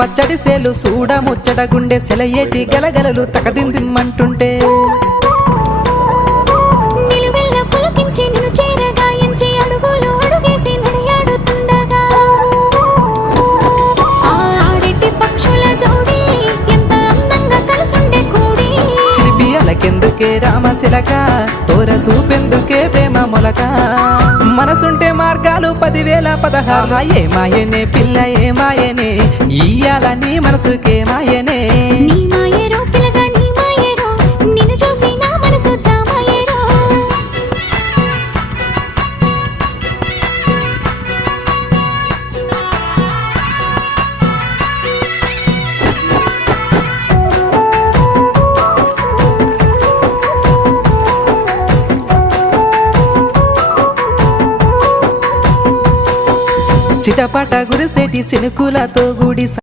పచ్చడి సేలు సూడ ముచ్చట గుండె సెలయేటి గలగలలు తకదిందిమ్మంటుంటే నిలువెల్ల పులకించి నిన్ను చేరగాయించి అడుగులు అడుగేసి నడియాడుతుండగా ఆడెట్టి పక్షుల జోడి ఎంత అందంగా కలుసుండే కూడి చిలిపియలకెందుకే రామశిలక తోర చూపెందుకే ప్రేమ మొలక మనసుంటే మార్గాలు 10,016 ఏమాయనే పిల్ల ఏమాయనే ఇయ్యాల నీ మనసుకే మాయనే నీ మాయేరో పిల్లగా నీ మాయేరో నిన్ను చూసి నా మనసు జామాయేరో చిటపట గురిసేటి సినుకులతో గుడి